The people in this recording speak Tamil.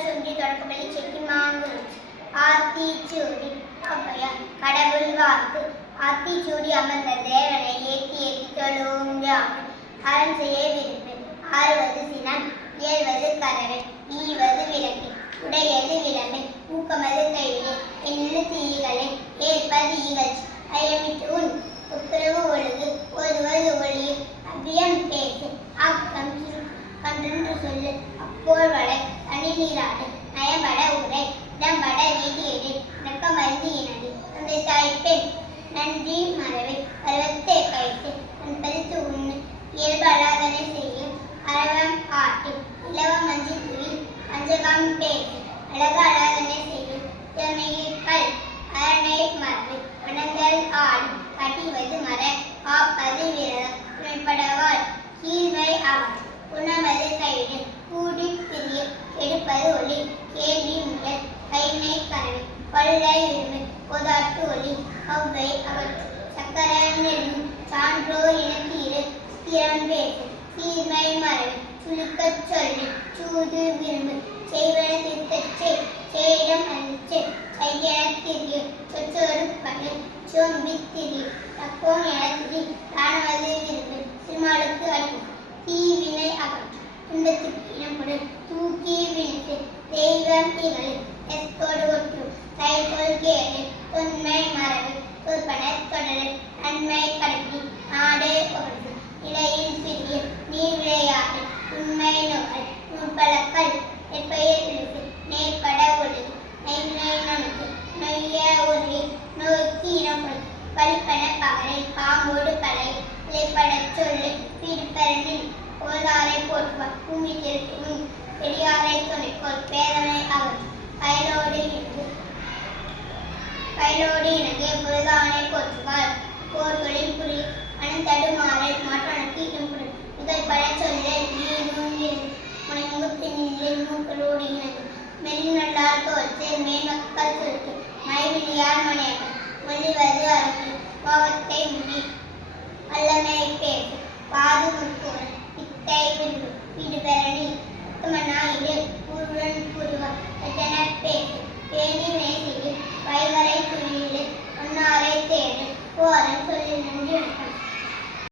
ചൊല്ലി തുടക്കമല്ലി ചെക്കിമാങ്കും ആത്തി ചൂടി അഭയം കടവുൾ വാക്ക് ആത്തി ചൂടി അമർന്ന ദേവനെ ഏറ്റി ഏറ്റി செய்ய விரும்பு ஆறுவது சினம் இயல்வது கலவை ஈவது விளக்கு உடையது விளமை ஊக்கமது கையிலே எண்ணு தீகளை ஏற்பது ஈகல் அயமிட்டு உன் ஒப்புரவு ஒழுகு ஒருவது ஒளியும் அவ்வியம் பேசு ஆக்கம் கன்றென்று சொல்லு. அப்போர் வளை தனி நீராடு. நயபட உரை இடம்பட வீதியேடு நக்க மருந்து இனது அந்த தாய்ப்பெண் நன்றி மறவை. பருவத்தை கழித்து தன் பரித்து உண்ணு. இயல்பு அலாதனை செய்யும் அரவம் ஆட்டு. இலவ மஞ்சள் துயில். பஞ்சகம் பேசு. அழகு அலாதனை செய்யும் திறமைகள் அரணை மரபு. வனங்கள் ஆடு. கட்டிவது மர. காப்பது விரதம். துணைப்படவாள் கீழ்வை ஆடு விரும்பு போதாட்டு ஒளி அவ்வை அவற்று சக்கரன் சான்றோ எனக்கு இரு பேசு. சீர்மை மரபு சுழுக்கச் சொல்லி சூது விரும்பு செய்வன திருத்தச் செய் சேடம் அழிச்சு கையென திரிய சொச்சொரு பணி சோம்பி திரிய தக்கோன் என திரி தானவது விரும்பு சிறுமாளுக்கு அடிப்பு தீவினை அகற்று துன்பத்துக்கு இனப்படு தூக்கி விழித்து தெய்வம் திகழ் எத்தோடு ஒற்று நன்மை கடைப்பி நாடு ஒன்று இடையில் சிறிய நீர் விளையாடு உண்மை நோக்கல் நூற்பலக்கல் நெற்பயிர் விழுத்து நேர்பட ஒழுகு நெய்வினை நனுக்கு நொய்ய ஒருவி நோக்கி இனப்படு பலிப்பன பகரை பாம்போடு பலை இலைப்பட சொல்லு பிடிப்பரனில் போதாரை போற்றுவார். பூமி திருத்தும் பெரியாரை துணைக்கோள் பேதனை கைலோடு இணங்கிய முருகானை போற்றுவார். போர் தொழில் புரி அனந்தடுமாறை மாற்றனுக்கு இடம் முதல் பட சொல்ல நீரும் நீரில் மூக்களோடு இணங்கு. மெலிநல்லார் தோற்று மேன்மக்கள் சொல்லிட்டு மைவிலியார் மனையக ஒளிவது அருள் கோபத்தை முடி வல்லமை